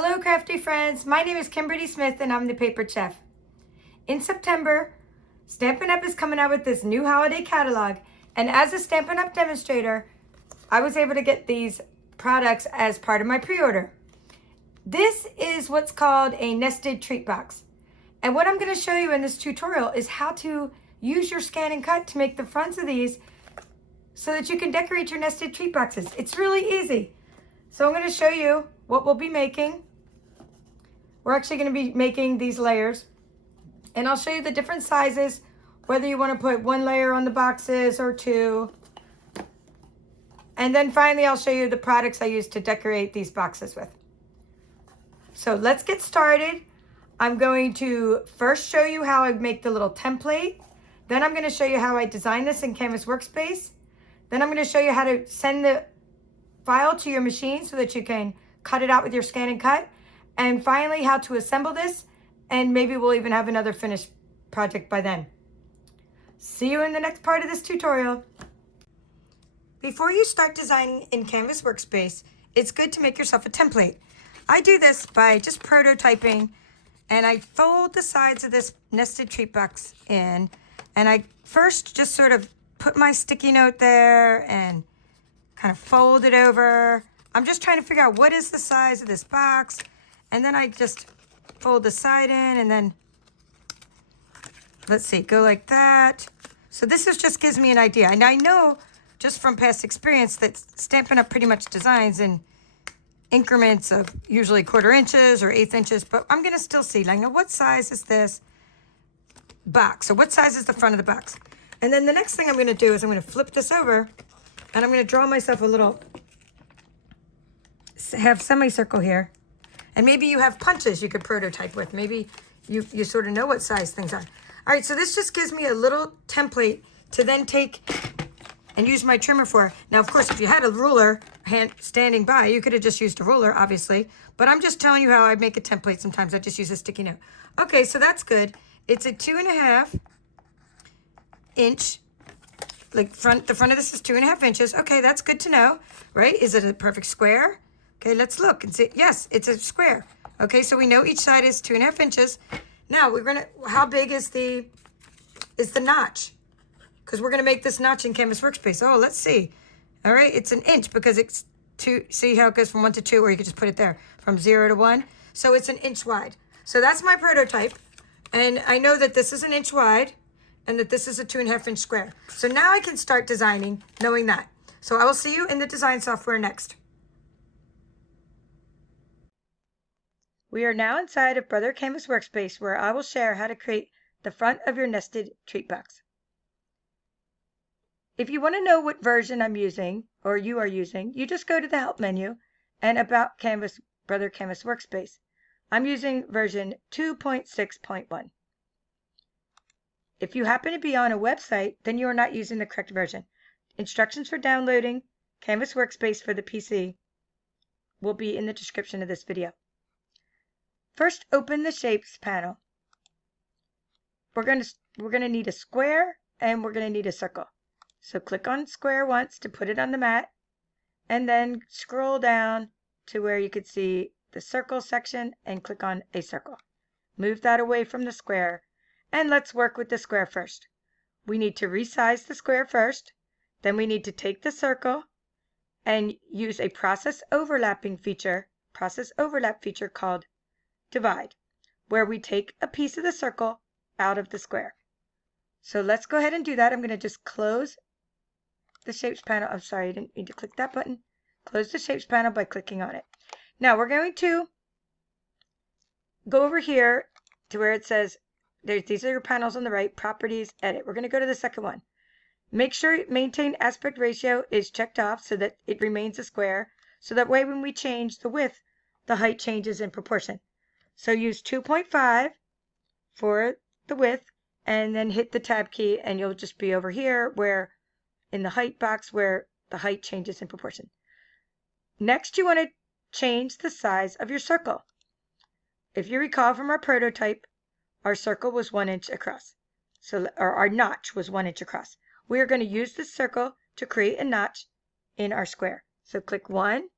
Hello crafty friends, my name is Kimberly Smith and I'm the Paper Chef. In September, Stampin' Up! Is coming out with this new holiday catalog, and as a Stampin' Up! Demonstrator, I was able to get these products as part of my pre-order. This is what's called a nested treat box. And what I'm going to show you in this tutorial is how to use your ScanNCut to make the fronts of these so that you can decorate your nested treat boxes. It's really easy. So I'm going to show you what we'll be making. We're actually going to be making these layers, and I'll show you the different sizes, whether you want to put one layer on the boxes or two. And then finally, I'll show you the products I use to decorate these boxes with. So let's get started. I'm going to first show you how I make the little template. Then I'm going to show you how I design this in Canvas Workspace. Then I'm going to show you how to send the file to your machine so that you can cut it out with your ScanNCut. And finally, how to assemble this, and maybe we'll even have another finished project by then. See you in the next part of this tutorial. Before you start designing in Canvas Workspace, it's good to make yourself a template. I do this by just prototyping, and I fold the sides of this nested treat box in, and I first just sort of put my sticky note there and kind of fold it over. I'm just trying to figure out what is the size of this box. And then I just fold the side in, and then, let's see, go like that. So this just gives me an idea. And I know just from past experience that Stampin' Up! Pretty much designs in increments of usually 1/4 inches or 1/8 inches, but I'm gonna still see, like, now what size is this box? So what size is the front of the box? And then the next thing I'm gonna do is I'm gonna flip this over, and I'm gonna draw myself a little half semicircle here. And maybe you have punches you could prototype with. Maybe you sort of know what size things are. All right, so this just gives me a little template to then take and use my trimmer for. Now, of course, if you had a ruler standing by, you could have just used a ruler, obviously. But I'm just telling you how I make a template sometimes. I just use a sticky note. Okay, so that's good. It's a 2.5 inch, like the front of this is 2.5 inches. Okay, that's good to know, right? Is it a perfect square? Okay, let's look and see. Yes, it's a square. Okay, so we know each side is 2.5 inches. Now how big is the notch? Because we're gonna make this notch in Canvas Workspace. Oh, let's see. All right, it's 1 inch because it's 2. See how it goes from 1 to 2, or you could just put it there from 0 to 1. So it's 1 inch wide. So that's my prototype, and I know that this is 1 inch wide, and that this is a 2.5 inch square. So now I can start designing knowing that. So I will see you in the design software next. We are now inside of Brother Canvas Workspace, where I will share how to create the front of your nested treat box. If you want to know what version I'm using, or you are using, you just go to the Help menu and About Canvas, Brother Canvas Workspace. I'm using version 2.6.1. If you happen to be on a website, then you are not using the correct version. Instructions for downloading Canvas Workspace for the PC will be in the description of this video. First, open the Shapes panel. We're going to need a square, and we're going to need a circle. So click on square once to put it on the mat, and then scroll down to where you could see the circle section and click on a circle. Move that away from the square, and let's work with the square first. We need to resize the square first, then we need to take the circle and use a process overlap feature called Divide, where we take a piece of the circle out of the square. So let's go ahead and do that. I'm going to just close the Shapes panel. I'm sorry, I didn't mean to click that button. Close the Shapes panel by clicking on it. Now we're going to go over here to where it says, these are your panels on the right, Properties, Edit. We're going to go to the second one. Make sure Maintain Aspect Ratio is checked off so that it remains a square, so that way when we change the width, the height changes in proportion. So use 2.5 for the width, and then hit the tab key, and you'll just be over here where in the height box where the height changes in proportion. Next, you want to change the size of your circle. If you recall from our prototype, our circle was 1 inch across. Or our notch was 1 inch across. We are going to use this circle to create a notch in our square. So click 1,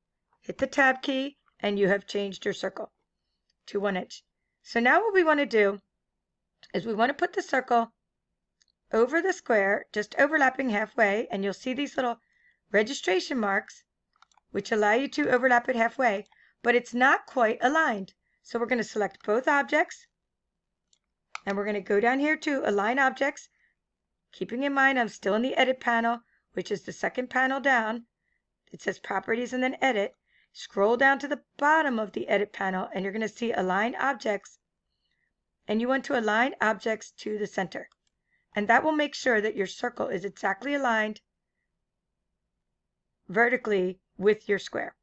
hit the tab key, and you have changed your circle to 1 inch. So now what we want to do is we want to put the circle over the square, just overlapping halfway, and you'll see these little registration marks which allow you to overlap it halfway, but it's not quite aligned. So we're going to select both objects, and we're going to go down here to Align Objects, keeping in mind I'm still in the Edit panel, which is the second panel down. It says Properties and then Edit. Scroll down to the bottom of the Edit panel, and you're going to see Align Objects, and you want to align objects to the center. And that will make sure that your circle is exactly aligned vertically with your square.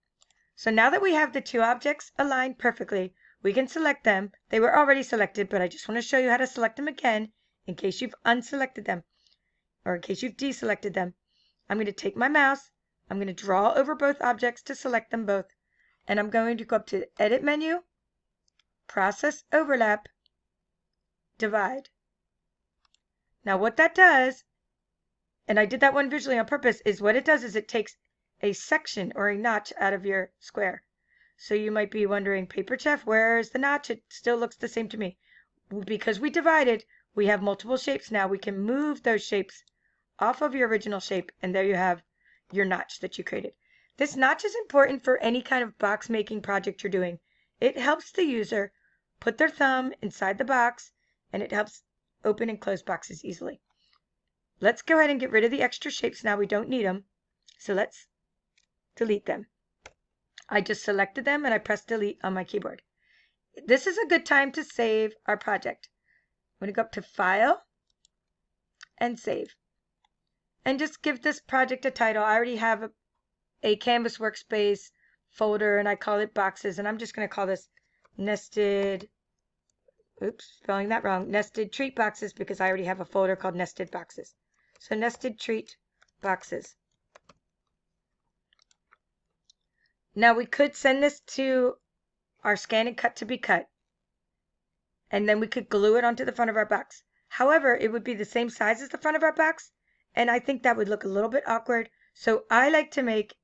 So now that we have the two objects aligned perfectly, we can select them. They were already selected, but I just want to show you how to select them again in case you've unselected them or in case you've deselected them. I'm going to take my mouse, I'm going to draw over both objects to select them both, and I'm going to go up to the Edit menu, Process Overlap, Divide. Now what that does, and I did that one visually on purpose, is what it does is it takes a section or a notch out of your square. So you might be wondering, Paper Chef, where is the notch? It still looks the same to me. Because we divided, we have multiple shapes now. We can move those shapes off of your original shape, and there you have your notch that you created. This notch is important for any kind of box making project you're doing. It helps the user put their thumb inside the box, and it helps open and close boxes easily. Let's go ahead and get rid of the extra shapes now. We don't need them. So let's delete them. I just selected them and I pressed delete on my keyboard. This is a good time to save our project. I'm going to go up to File and Save. And just give this project a title. I already have a Canvas Workspace folder and I call it Boxes, and I'm just going to call this Nested, spelling that wrong, Nested Treat Boxes, because I already have a folder called Nested Boxes. So Nested Treat Boxes. Now we could send this to our ScanNCut to be cut, and then we could glue it onto the front of our box. However, it would be the same size as the front of our box, and I think that would look a little bit awkward. So I like to make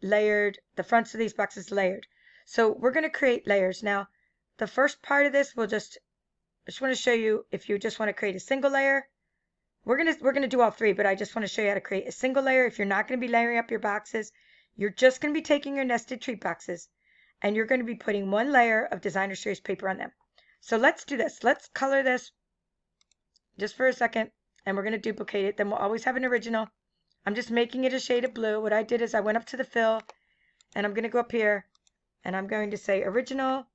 the fronts of these boxes layered. So we're going to create layers. Now, the first part of this, I just want to show you if you just want to create a single layer. We're gonna do all three, but I just want to show you how to create a single layer. If you're not going to be layering up your boxes, you're just going to be taking your nested treat boxes and you're going to be putting one layer of designer series paper on them. So let's do this. Let's color this just for a second, and we're going to duplicate it. Then we'll always have an original. I'm just making it a shade of blue. What I did is I went up to the fill, and I'm going to go up here, and I'm going to say original,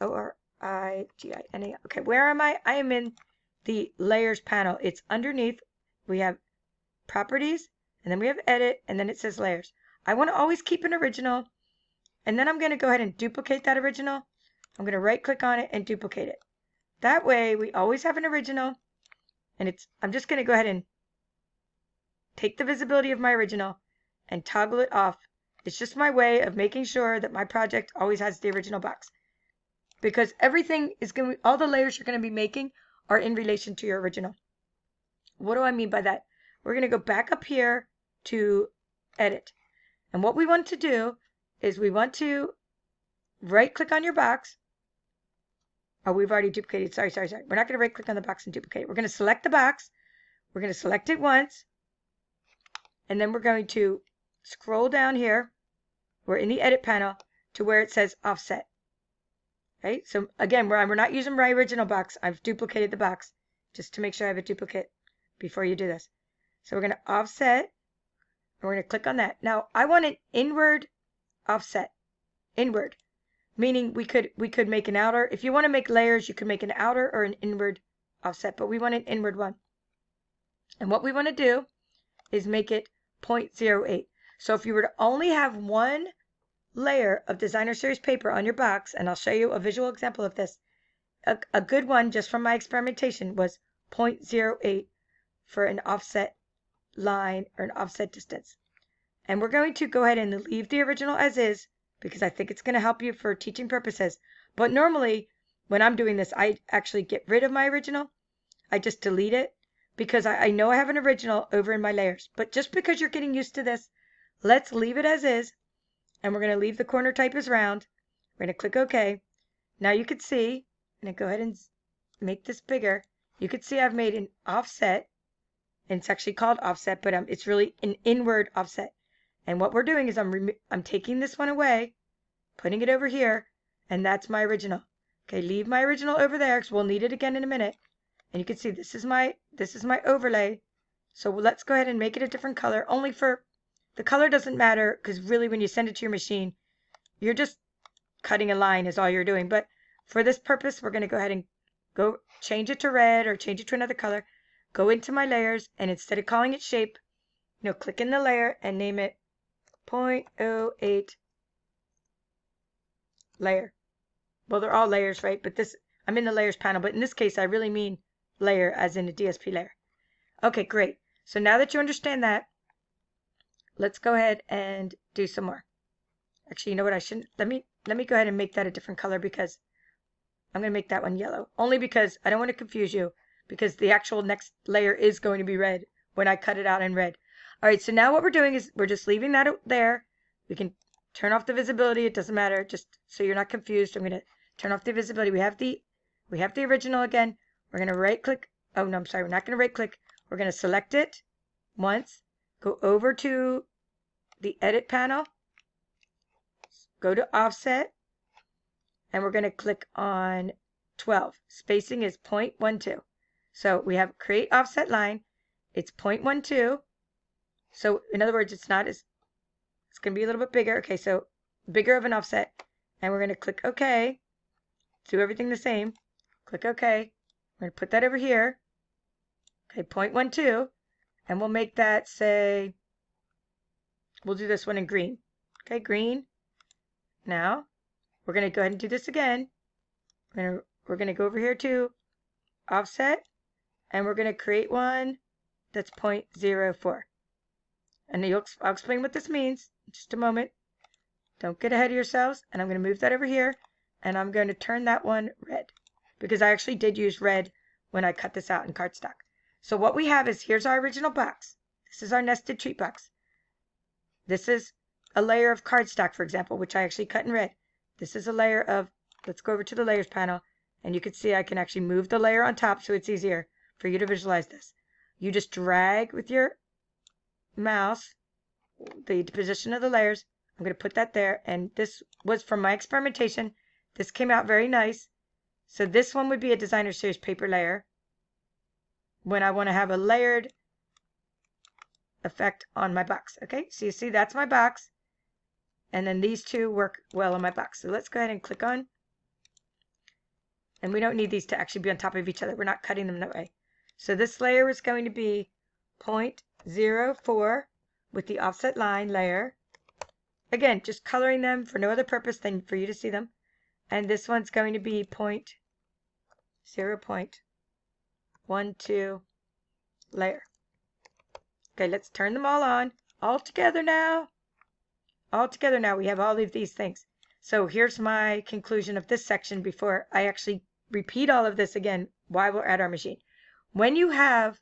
O-R-I-G-I-N-A. Okay, where am I? I am in the layers panel. It's underneath. We have properties, and then we have edit, and then it says layers. I want to always keep an original, and then I'm going to go ahead and duplicate that original. I'm going to right click on it and duplicate it. That way we always have an original, and I'm just going to go ahead and take the visibility of my original and toggle it off. It's just my way of making sure that my project always has the original box, because everything is going to, all the layers you're going to be making are in relation to your original. What do I mean by that? We're going to go back up here to edit. And what we want to do is we want to right click on your box. Oh, we've already duplicated. Sorry. We're not going to right click on the box and duplicate it. We're going to select the box. We're going to select it once. And then we're going to scroll down here. We're in the edit panel to where it says offset. Right? So again, we're not using my original box. I've duplicated the box just to make sure I have a duplicate before you do this. So we're going to offset, and we're going to click on that. Now I want an inward offset. Inward, meaning we could make an outer. If you want to make layers, you can make an outer or an inward offset, but we want an inward one. And what we want to do is make it 0.08. So if you were to only have one layer of designer series paper on your box, and I'll show you a visual example of this, a good one just from my experimentation was 0.08 for an offset line or an offset distance. And we're going to go ahead and leave the original as is, because I think it's going to help you for teaching purposes. But normally when I'm doing this, I actually get rid of my original. I just delete it because I know I have an original over in my layers. But just because you're getting used to this, let's leave it as is. and we're going to leave the corner type as round. We're going to click OK. Now you can see, I'm going to go ahead and make this bigger. You can see I've made an offset, and it's actually called offset, but it's really an inward offset. And what we're doing is I'm taking this one away, putting it over here, and that's my original. Okay, leave my original over there because we'll need it again in a minute. And you can see this is my overlay. So let's go ahead and make it a different color. Only for the color doesn't matter, because really when you send it to your machine, you're just cutting a line is all you're doing. But for this purpose, we're going to go ahead and go change it to red or change it to another color. Go into my layers, and instead of calling it shape, click in the layer and name it 0.08 layer. Well, they're all layers, right? But I'm in the layers panel, but in this case, I really mean layer as in a DSP layer. Okay, great. So now that you understand that, let's go ahead and do some more. Actually, you know what? I shouldn't. Let me go ahead and make that a different color, because I'm going to make that one yellow. Only because I don't want to confuse you, because the actual next layer is going to be red when I cut it out in red. All right, so now what we're doing is we're just leaving that there. We can turn off the visibility. It doesn't matter, just so you're not confused. I'm going to turn off the visibility. We have the original again. We're going to right click. Oh, no, I'm sorry. We're not going to right click. We're going to select it once, go over to the edit panel, go to offset, and we're going to click on 12. Spacing is 0.12. So we have create offset line. It's 0.12. So in other words, it's going to be a little bit bigger. Okay, so bigger of an offset. And we're going to click OK. Do everything the same. Click OK. We're going to put that over here. Okay, 0.12. And we'll make that, say, we'll do this one in green. Okay, green. Now, we're going to go ahead and do this again. We're going to go over here to offset, and we're going to create one that's 0.04. And I'll explain what this means in just a moment. Don't get ahead of yourselves. And I'm going to move that over here, and I'm going to turn that one red, because I actually did use red when I cut this out in cardstock. So what we have is, here's our original box. This is our nested treat box. This is a layer of cardstock, for example, which I actually cut in red. This is a layer of, let's go over to the layers panel, and you can see I can actually move the layer on top so it's easier for you to visualize this. You just drag with your mouse the position of the layers. I'm going to put that there, and this was from my experimentation. This came out very nice. So this one would be a designer series paper layer when I want to have a layered effect on my box. Okay, so you see that's my box, and then these two work well on my box. So let's go ahead and click on, and we don't need these to actually be on top of each other. We're not cutting them that way. So this layer is going to be 0.04 with the offset line layer. Again, just coloring them for no other purpose than for you to see them. And this one's going to be 0.12 layer. Okay, let's turn them all on. All together now. All together now. We have all of these things. So here's my conclusion of this section before I actually repeat all of this again while we're at our machine. When you have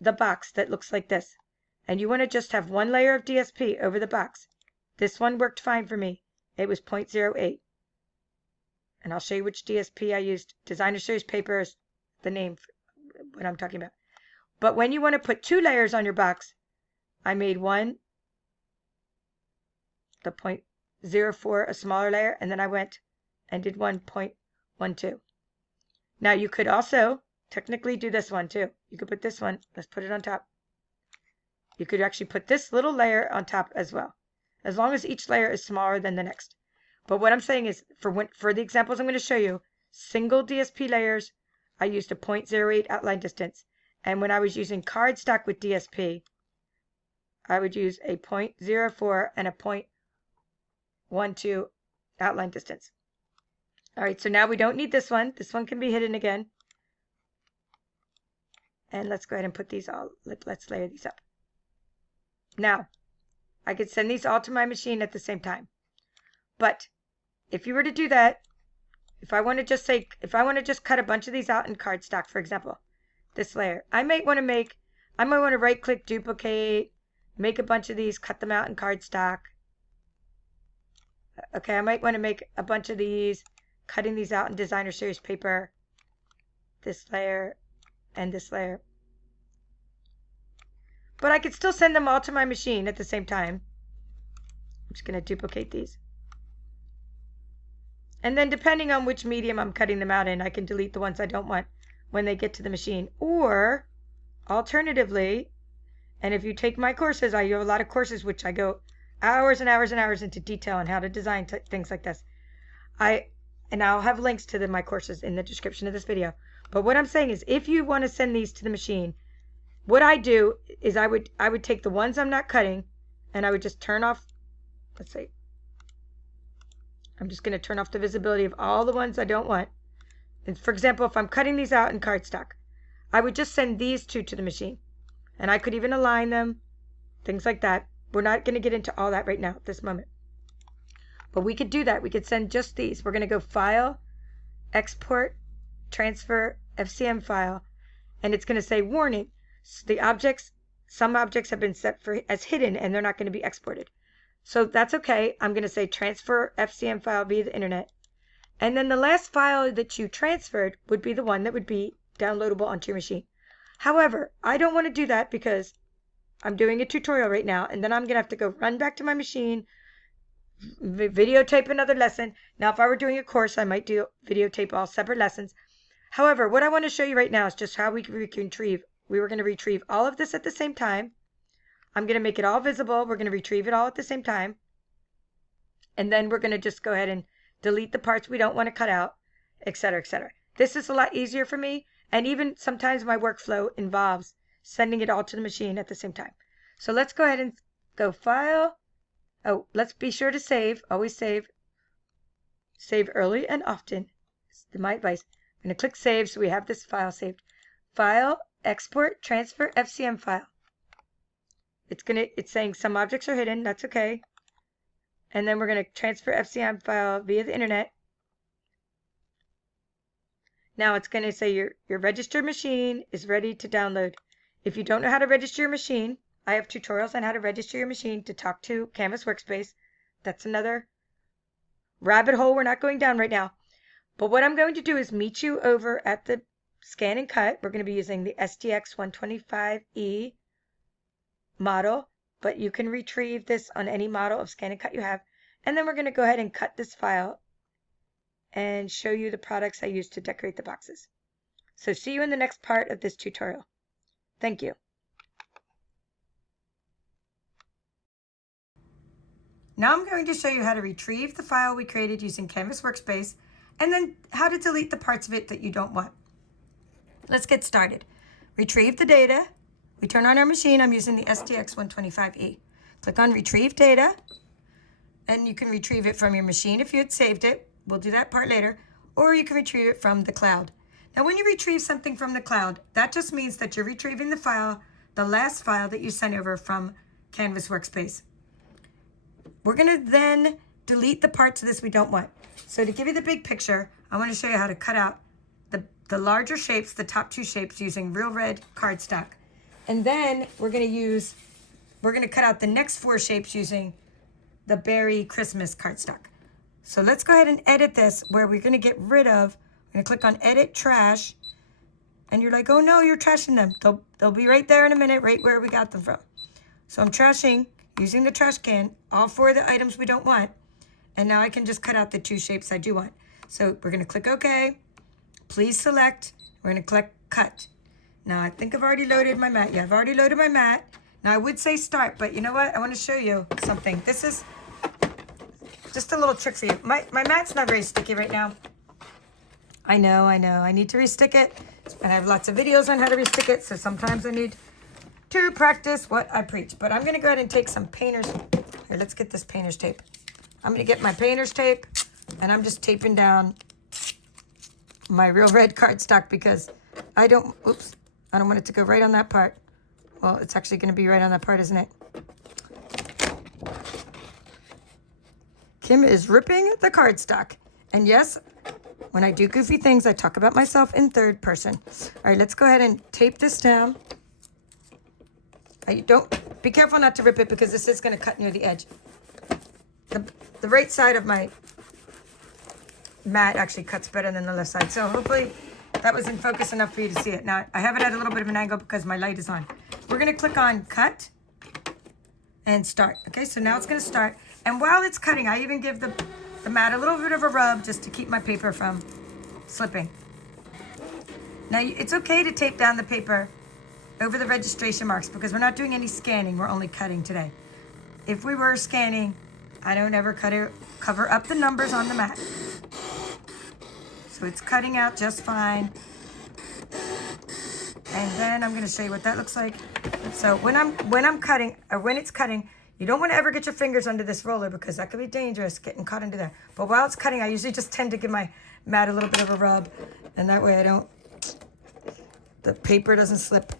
the box that looks like this, and you want to just have one layer of DSP over the box, this one worked fine for me. It was 0.08. And I'll show you which DSP I used. Designer Series Paper is the name for what I'm talking about. But when you want to put two layers on your box, I made one, the 0.04, a smaller layer, and then I went and did 1.12. Now you could also technically do this one too. You could put this one, let's put it on top. You could actually put this little layer on top as well, as long as each layer is smaller than the next. But what I'm saying is, for the examples I'm going to show you, single DSP layers, I used a 0.08 outline distance. And when I was using cardstock with DSP, I would use a 0.04 and a 0.12 outline distance. All right, so now we don't need this one. This one can be hidden again. And let's go ahead and put these all, let's layer these up. Now, I could send these all to my machine at the same time. But if you were to do that, if I want to just cut a bunch of these out in cardstock, for example, this layer, I might want to right click, duplicate, make a bunch of these, cut them out in cardstock. Okay, I might want to make a bunch of these, cutting these out in designer series paper. This layer and this layer. But I could still send them all to my machine at the same time. I'm just going to duplicate these. And then depending on which medium I'm cutting them out in, I can delete the ones I don't want when they get to the machine. Or, alternatively, and if you take my courses, I have a lot of courses which I go hours and hours and hours into detail on how to design things like this. And I'll have links to my courses in the description of this video. But what I'm saying is, if you want to send these to the machine, what I do is I would take the ones I'm not cutting, and I would just turn off, let's see, I'm just going to turn off the visibility of all the ones I don't want. And for example, if I'm cutting these out in cardstock, I would just send these two to the machine. And I could even align them, things like that. We're not going to get into all that right now at this moment. But we could do that. We could send just these. We're going to go File, Export, Transfer, FCM File. And it's going to say, warning, some objects have been set as hidden and they're not going to be exported. So that's okay. I'm going to say transfer FCM file via the internet. And then the last file that you transferred would be the one that would be downloadable onto your machine. However, I don't want to do that because I'm doing a tutorial right now, and then I'm going to have to go run back to my machine, videotape another lesson. Now, if I were doing a course, I might videotape all separate lessons. However, what I want to show you right now is just how we were going to retrieve all of this at the same time. I'm going to make it all visible. We're going to retrieve it all at the same time. And then we're going to just go ahead and delete the parts we don't want to cut out, etc., etc. This is a lot easier for me. And even sometimes my workflow involves sending it all to the machine at the same time. So let's go ahead and go File. Oh, let's be sure to save. Always save. Save early and often. It's my advice. I'm going to click Save so we have this file saved. File, Export, Transfer, FCM File. It's saying some objects are hidden. That's okay. And then we're going to transfer FCM file via the internet. Now it's going to say your registered machine is ready to download. If you don't know how to register your machine, I have tutorials on how to register your machine to talk to Canvas Workspace. That's another rabbit hole we're not going down right now. But what I'm going to do is meet you over at the ScanNCut. We're going to be using the STX 125E model, but you can retrieve this on any model of ScanNCut you have. And then we're going to go ahead and cut this file and show you the products I use to decorate the boxes. So see you in the next part of this tutorial. Thank you. Now I'm going to show you how to retrieve the file we created using Canvas Workspace, and then how to delete the parts of it that you don't want. Let's get started. Retrieve the data. We turn on our machine. I'm using the STX 125E. Click on Retrieve Data, and you can retrieve it from your machine if you had saved it. We'll do that part later. Or you can retrieve it from the cloud. Now, when you retrieve something from the cloud, that just means that you're retrieving the file, the last file that you sent over from Canvas Workspace. We're going to then delete the parts of this we don't want. So to give you the big picture, I want to show you how to cut out the larger shapes, the top two shapes, using real red cardstock. And then we're going to cut out the next four shapes using the berry Christmas cardstock. So let's go ahead and edit this, where we're going to get rid of, I'm going to click on Edit Trash. And you're like, oh no, you're trashing them. They'll be right there in a minute, right where we got them from. So I'm trashing, using the trash can, all four of the items we don't want. And now I can just cut out the two shapes I do want. So we're going to click OK. Please select. We're going to click Cut. Now I think I've already loaded my mat. Yeah, I've already loaded my mat. Now I would say start, but you know what? I want to show you something. This is just a little trick for you. My mat's not very sticky right now. I know. I need to restick it. And I have lots of videos on how to restick it, so sometimes I need to practice what I preach. But I'm going to go ahead and take some painter's. Here, let's get this painter's tape. I'm going to get my painter's tape, and I'm just taping down my real red cardstock because I don't want it to go right on that part. Well, it's actually going to be right on that part, isn't it? Kim is ripping the cardstock. And yes, when I do goofy things, I talk about myself in third person. All right, let's go ahead and tape this down. Be careful not to rip it because this is going to cut near the edge. the right side of my mat actually cuts better than the left side. So hopefully that was in focus enough for you to see it. Now, I have it at a little bit of an angle because my light is on. We're going to click on cut and start. Okay, so now it's going to start. And while it's cutting, I even give the mat a little bit of a rub just to keep my paper from slipping. Now, it's okay to tape down the paper over the registration marks because we're not doing any scanning. We're only cutting today. If we were scanning, I don't ever cover up the numbers on the mat. So it's cutting out just fine. And then I'm going to show you what that looks like. So when I'm cutting, or when it's cutting, you don't want to ever get your fingers under this roller because that could be dangerous, getting caught under there. But while it's cutting, I usually just tend to give my mat a little bit of a rub, and that way the paper doesn't slip.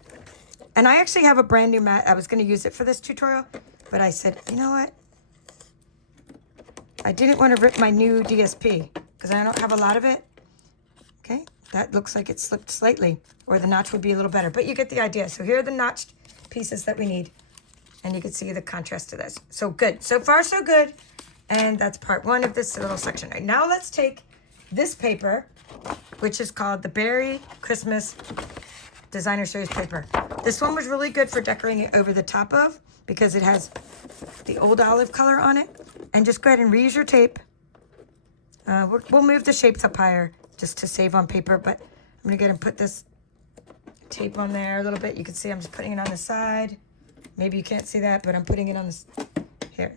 And I actually have a brand new mat. I was going to use it for this tutorial, but I said, you know what? I didn't want to rip my new DSP because I don't have a lot of it. Okay, that looks like it slipped slightly, or the notch would be a little better, but you get the idea. So here are the notched pieces that we need, and you can see the contrast to this. So good, so far so good, and that's part one of this little section. Right now, let's take this paper, which is called the Berry Christmas Designer Series paper. This one was really good for decorating it over the top of because it has the old olive color on it. And just go ahead and reuse your tape. We'll move the shapes up higher just to save on paper, but I'm gonna go ahead and put this tape on there a little bit. You can see I'm just putting it on the side. Maybe you can't see that, but I'm putting it on this, here.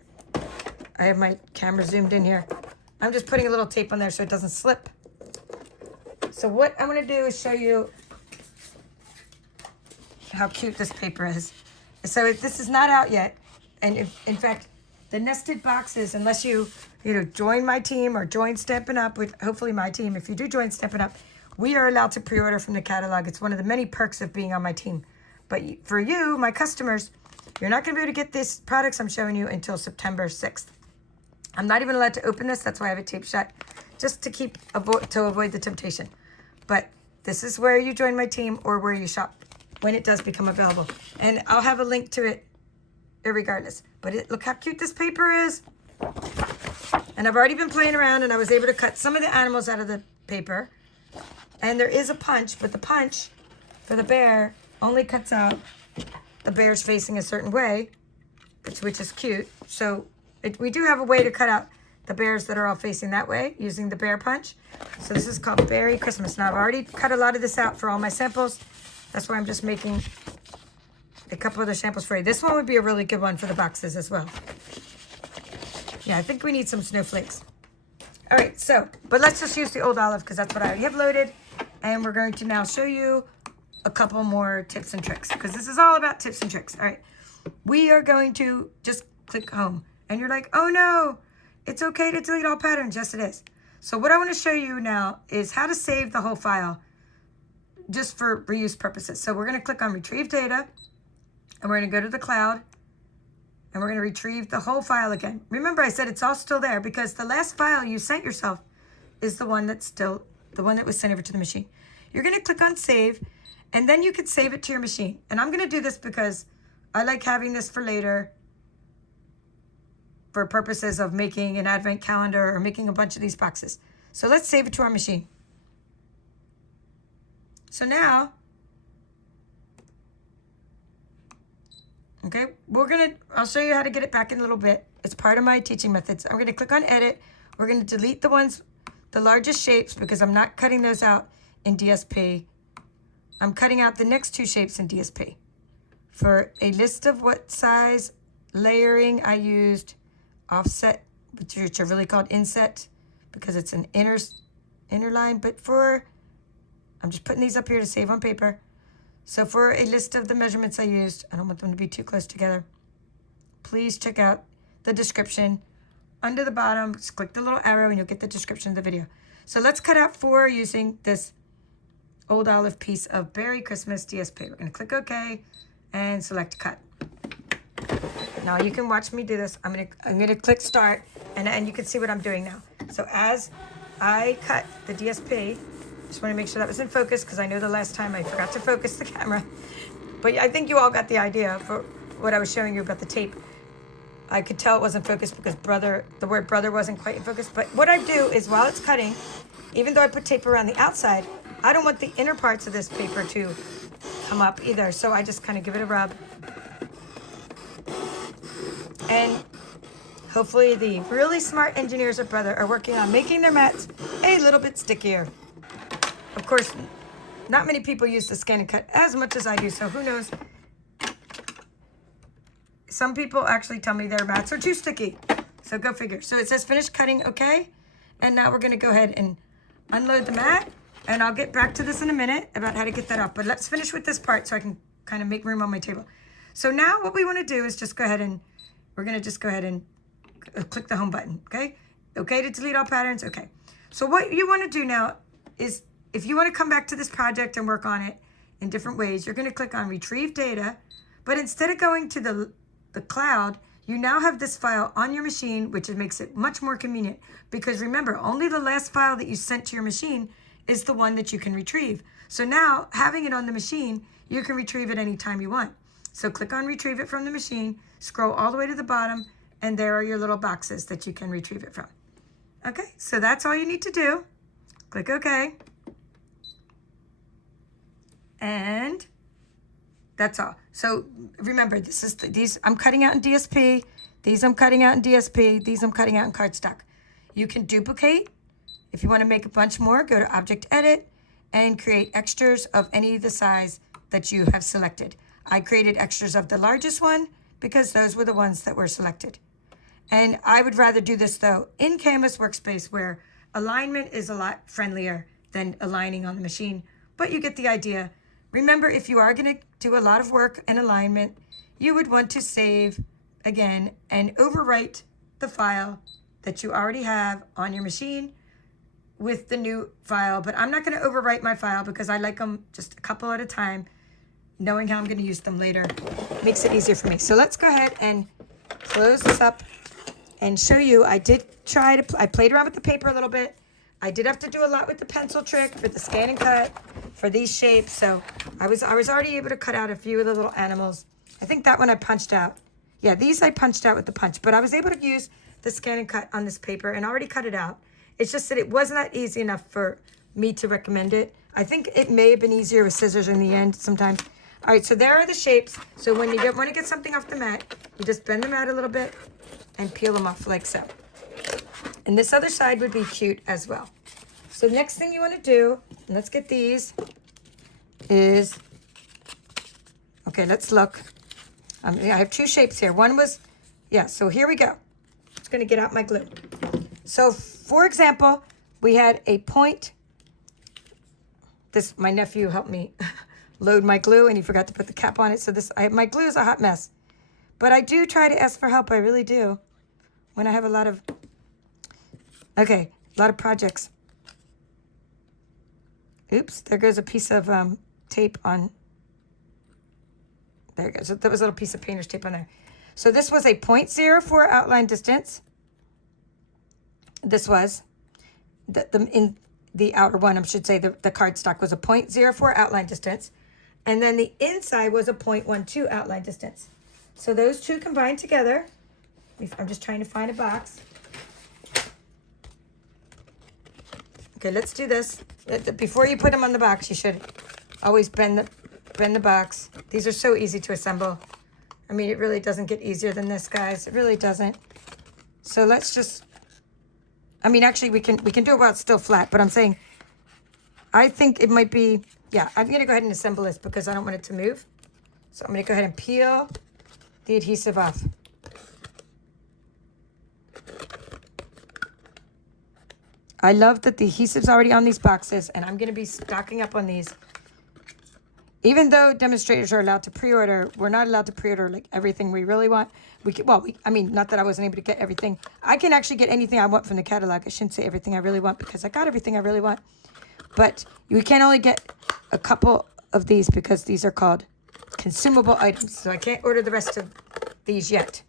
I have my camera zoomed in here. I'm just putting a little tape on there so it doesn't slip. So what I'm gonna do is show you how cute this paper is. So this is not out yet, and in fact, the nested boxes, unless you join my team or join Stampin' Up with hopefully my team. If you do join Stampin' Up, we are allowed to pre-order from the catalog. It's one of the many perks of being on my team. But for you, my customers, you're not going to be able to get these products I'm showing you until September 6th. I'm not even allowed to open this. That's why I have it taped shut, just to avoid the temptation. But this is where you join my team or where you shop when it does become available. And I'll have a link to it irregardless. But look how cute this paper is. And I've already been playing around, and I was able to cut some of the animals out of the paper. And there is a punch, but the punch for the bear only cuts out the bear's facing a certain way, which is cute. So we do have a way to cut out the bears that are all facing that way using the bear punch. So this is called Berry Christmas. Now I've already cut a lot of this out for all my samples. That's why I'm just making a couple other samples for you. This one would be a really good one for the boxes as well. Yeah, I think we need some snowflakes. All right, but let's just use the old olive because that's what I already have loaded. And we're going to now show you a couple more tips and tricks because this is all about tips and tricks. All right, we are going to just click home. And you're like, oh no, it's okay to delete all patterns. Yes, it is. So what I want to show you now is how to save the whole file just for reuse purposes. So we're going to click on Retrieve Data, and we're going to go to the cloud, and we're going to retrieve the whole file again. Remember, I said it's all still there because the last file you sent yourself is the one that's still, the one that was sent over to the machine. You're going to click on Save, and then you can save it to your machine. And I'm going to do this because I like having this for later for purposes of making an advent calendar or making a bunch of these boxes. So let's save it to our machine. So now, okay, I'll show you how to get it back in a little bit. It's part of my teaching methods. I'm going to click on Edit. We're going to delete the largest shapes because I'm not cutting those out in DSP. I'm cutting out the next two shapes in DSP. For a list of what size layering, I used offset, which are really called inset because it's an inner line. But I'm just putting these up here to save on paper. So for a list of the measurements I used, I don't want them to be too close together. Please check out the description. Under the bottom, just click the little arrow and you'll get the description of the video. So let's cut out 4 using this old olive piece of Berry Christmas DSP. We're going to click OK and select Cut. Now you can watch me do this. I'm going to click Start, and you can see what I'm doing now. So as I cut the DSP, just want to make sure that was in focus because I know the last time I forgot to focus the camera. But I think you all got the idea for what I was showing you about the tape. I could tell it wasn't focused because the word brother wasn't quite in focus. But what I do is while it's cutting, even though I put tape around the outside, I don't want the inner parts of this paper to come up either. So I just kind of give it a rub. And hopefully the really smart engineers at Brother are working on making their mats a little bit stickier. Of course, not many people use the ScanNCut as much as I do, so who knows? Some people actually tell me their mats are too sticky, so go figure. So it says finish cutting, okay? And now we're gonna go ahead and unload the mat, and I'll get back to this in a minute about how to get that off, but let's finish with this part so I can kind of make room on my table. So now what we wanna do is just go ahead and, we're gonna just go ahead and click the home button, okay? Okay to delete all patterns, okay. So what you wanna do now is, if you wanna come back to this project and work on it in different ways, you're gonna click on retrieve data, but instead of going to the cloud, you now have this file on your machine, which makes it much more convenient, because remember, only the last file that you sent to your machine is the one that you can retrieve. So now, having it on the machine, you can retrieve it anytime you want. So click on retrieve it from the machine, scroll all the way to the bottom, and there are your little boxes that you can retrieve it from. Okay, so that's all you need to do. Click OK. And that's all. So remember, this is these I'm cutting out in DSP, these I'm cutting out in DSP, these I'm cutting out in cardstock. You can duplicate. If you want to make a bunch more, go to Object Edit and create extras of any of the size that you have selected. I created extras of the largest one because those were the ones that were selected. And I would rather do this though in Canvas Workspace, where alignment is a lot friendlier than aligning on the machine, but you get the idea. Remember, if you are going to do a lot of work and alignment, you would want to save again and overwrite the file that you already have on your machine with the new file. But I'm not going to overwrite my file because I like them just a couple at a time. Knowing how I'm going to use them later makes it easier for me. So let's go ahead and close this up and show you. I played around with the paper a little bit. I did have to do a lot with the pencil trick for the ScanNCut for these shapes. So I was already able to cut out a few of the little animals. I think that one I punched out. Yeah, these I punched out with the punch, but I was able to use the ScanNCut on this paper and already cut it out. It's just that it wasn't that easy enough for me to recommend it. I think it may have been easier with scissors in the end sometimes. All right, so there are the shapes. So when you want to get something off the mat, you just bend them out a little bit and peel them off like so. And this other side would be cute as well. So the next thing you want to do, and let's get these, is, okay, let's look. I have two shapes here. One was, yeah, so here we go. I'm just going to get out my glue. So for example, we had a point. My nephew helped me load my glue and he forgot to put the cap on it. So my glue is a hot mess. But I do try to ask for help. I really do. When I have a lot of projects. Oops, there goes a piece of tape on. There it goes. That was a little piece of painter's tape on there. So this was a 0.04 outline distance. This was in the outer one, I should say, the cardstock was a 0.04 outline distance. And then the inside was a 0.12 outline distance. So those two combined together, I'm just trying to find a box. Okay, let's do this. Before you put them on the box, you should always bend the box. These are so easy to assemble. I mean, it really doesn't get easier than this, guys. It really doesn't. So let's just, I mean, actually we can do it while it's still flat, but I'm saying, I think it might be, yeah, I'm gonna go ahead and assemble this because I don't want it to move. So I'm gonna go ahead and peel the adhesive off. I love that the adhesive's already on these boxes, and I'm going to be stocking up on these. Even though demonstrators are allowed to pre-order, we're not allowed to pre-order like everything we really want. I mean, not that I wasn't able to get everything. I can actually get anything I want from the catalog. I shouldn't say everything I really want because I got everything I really want. But we can only get a couple of these because these are called consumable items. So I can't order the rest of these yet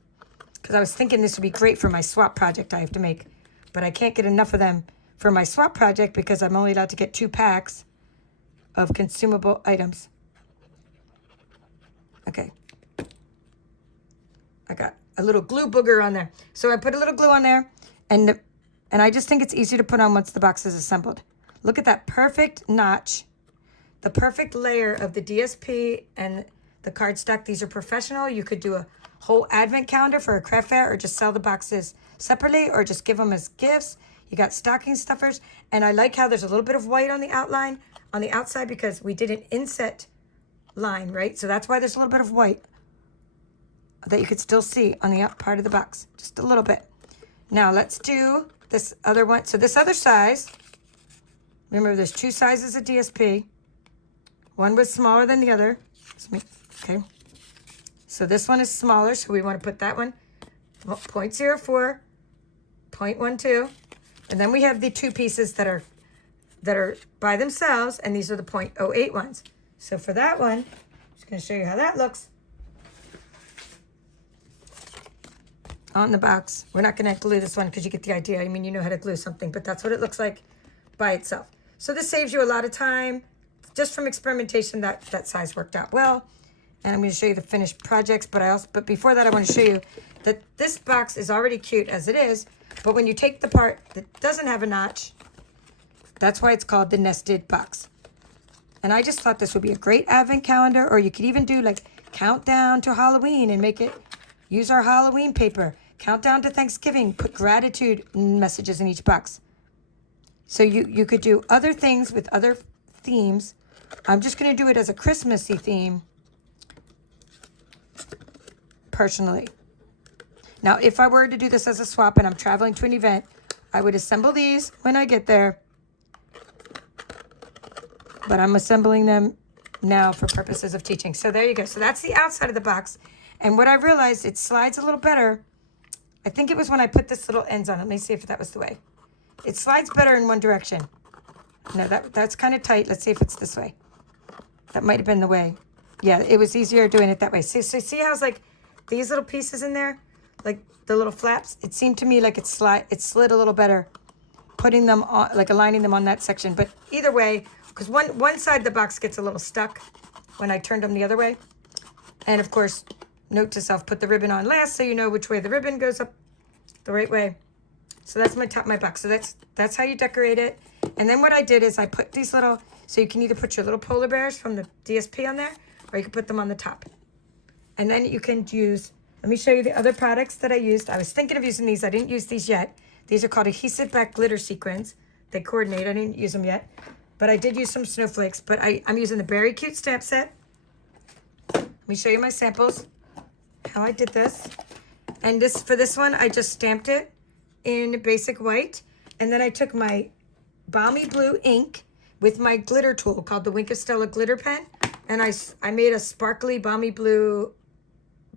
because I was thinking this would be great for my swap project I have to make. But I can't get enough of them for my swap project because I'm only allowed to get 2 packs of consumable items. Okay. a little glue booger on there. So I put a little glue on there, and I just think it's easy to put on once the box is assembled. Look at that perfect notch, the perfect layer of the DSP and the cardstock. These are professional. You could do a whole advent calendar for a craft fair, or just sell the boxes separately, or just give them as gifts. You got stocking stuffers, and I like how there's a little bit of white on the outline, on the outside, because we did an inset line, right? So that's why there's a little bit of white that you could still see on the out part of the box, just a little bit. Now let's do this other one. So this other size, remember there's two sizes of DSP. One was smaller than the other. Okay. So this one is smaller, so we want to put that one 0.04, 0.12, and then we have the two pieces that are by themselves, and these are the 0.08 ones. So for that one, I'm just going to show you how that looks on the box. We're not going to glue this one because you get the idea. I mean, you know how to glue something, but that's what it looks like by itself. So this saves you a lot of time. Just from experimentation, that size worked out well. And I'm going to show you the finished projects, but before that, I want to show you that this box is already cute as it is, but when you take the part that doesn't have a notch, that's why it's called the nested box. And I just thought this would be a great advent calendar, or you could even do like countdown to Halloween and use our Halloween paper, countdown to Thanksgiving, put gratitude messages in each box. So you could do other things with other themes. I'm just going to do it as a Christmassy theme, personally. Now, if I were to do this as a swap and I'm traveling to an event, I would assemble these when I get there. But I'm assembling them now for purposes of teaching. So there you go. So that's the outside of the box. And what I realized, it slides a little better. I think it was when I put this little ends on it. Let me see if that was the way. It slides better in one direction. No, that's kind of tight. Let's see if it's this way. That might have been the way. Yeah, it was easier doing it that way. So see how it's like these little pieces in there? Like the little flaps? It seemed to me like it slid a little better putting them on, like aligning them on that section. But either way, because one side of the box gets a little stuck when I turned them the other way. And of course, note to self, put the ribbon on last so you know which way the ribbon goes up the right way. So that's my top of my box. So that's how you decorate it. And then what I did is I put these little, so you can either put your little polar bears from the DSP on there, or you can put them on the top. And then you can use, let me show you the other products that I used. I was thinking of using these. I didn't use these yet. These are called adhesive back glitter sequins. They coordinate. I didn't use them yet. But I did use some snowflakes. But I'm using the Very Cute stamp set. Let me show you my samples, how I did this. And for this one, I just stamped it in basic white. And then I took my Balmy Blue ink with my glitter tool called the Wink of Stella glitter pen. And I made a sparkly Balmy Blue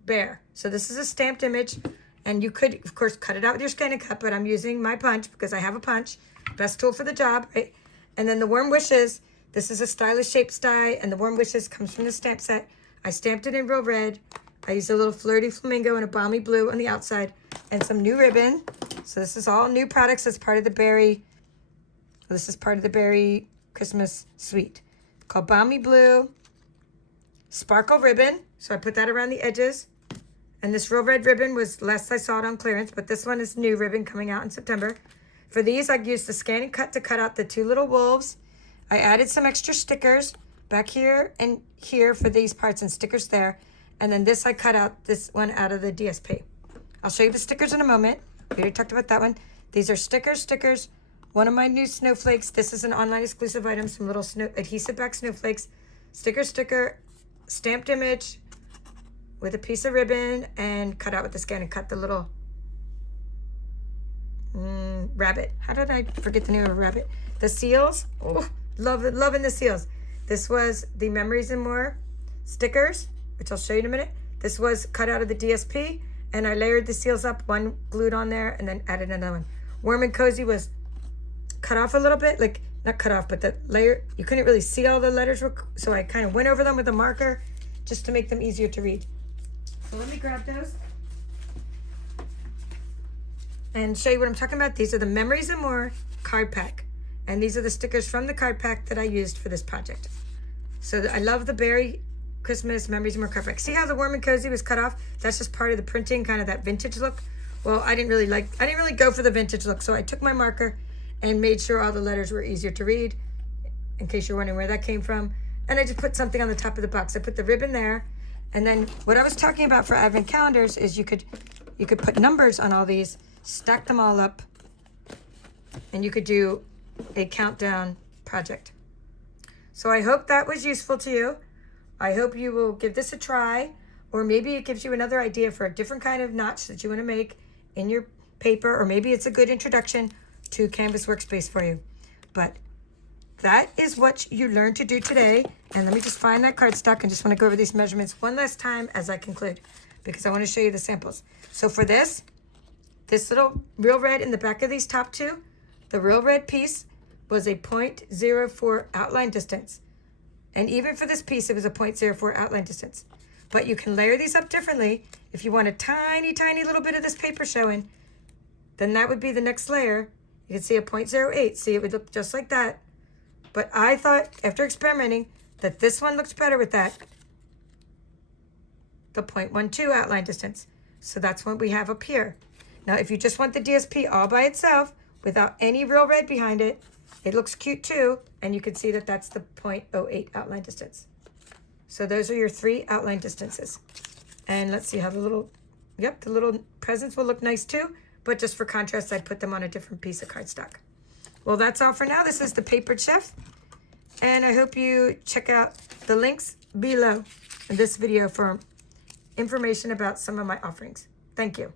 bear. So this is a stamped image. And you could, of course, cut it out with your ScanNCut, but I'm using my punch because I have a punch. Best tool for the job, right? And then the Warm Wishes, this is a stylish shaped die, and the Warm Wishes comes from the stamp set. I stamped it in real red. I used a little flirty flamingo and a balmy blue on the outside, and some new ribbon. So this is all new products as part of the Berry. This is part of the Berry Christmas suite called Balmy Blue Sparkle Ribbon. So I put that around the edges. And this real red ribbon was last I saw it on clearance, but this one is new ribbon coming out in September. For these, I used the ScanNCut to cut out the two little wolves. I added some extra stickers back here and here for these parts and stickers there. And then this, I cut out this one out of the DSP. I'll show you the stickers in a moment. We already talked about that one. These are stickers. One of my new snowflakes. This is an online exclusive item, some little adhesive back snowflakes. Sticker, stamped image with a piece of ribbon and cut out with the ScanNCut the little rabbit. How did I forget the name of a rabbit? The seals. Oh, loving the seals. This was the Memories and More stickers, which I'll show you in a minute. This was cut out of the DSP, and I layered the seals up, one glued on there, and then added another one. Warm and Cozy was cut off a little bit, like not cut off, but the layer, you couldn't really see all the letters, so I kind of went over them with a marker just to make them easier to read. So let me grab those and show you what I'm talking about. These are the Memories and More card pack. And these are the stickers from the card pack that I used for this project. So I love the berry Christmas memories more perfect. See how the warm and cozy was cut off? That's just part of the printing, kind of that vintage look. Well, I didn't really go for the vintage look, so I took my marker and made sure all the letters were easier to read, in case you're wondering where that came from. And I just put something on the top of the box. I put the ribbon there, and then what I was talking about for advent calendars is you could put numbers on all these, stack them all up, and you could do a countdown project. So I hope that was useful to you. I hope you will give this a try, or maybe it gives you another idea for a different kind of notch that you want to make in your paper, or maybe it's a good introduction to Canvas Workspace for you. But that is what you learned to do today. And let me just find that cardstock and just want to go over these measurements one last time as I conclude, because I want to show you the samples. So for this little real red in the back of these top two, the real red piece was a 0.04 outline distance. And even for this piece, it was a 0.04 outline distance. But you can layer these up differently. If you want a tiny, tiny little bit of this paper showing, then that would be the next layer. You can see a 0.08. See, it would look just like that. But I thought, after experimenting, that this one looks better with that, the 0.12 outline distance. So that's what we have up here. Now, if you just want the DSP all by itself, without any real red behind it, it looks cute too, and you can see that that's the 0.08 outline distance. So those are your 3 outline distances. And let's see how the little presents will look nice too, but just for contrast, I put them on a different piece of cardstock. Well, that's all for now. This is the Papered Chef, and I hope you check out the links below in this video for information about some of my offerings. Thank you.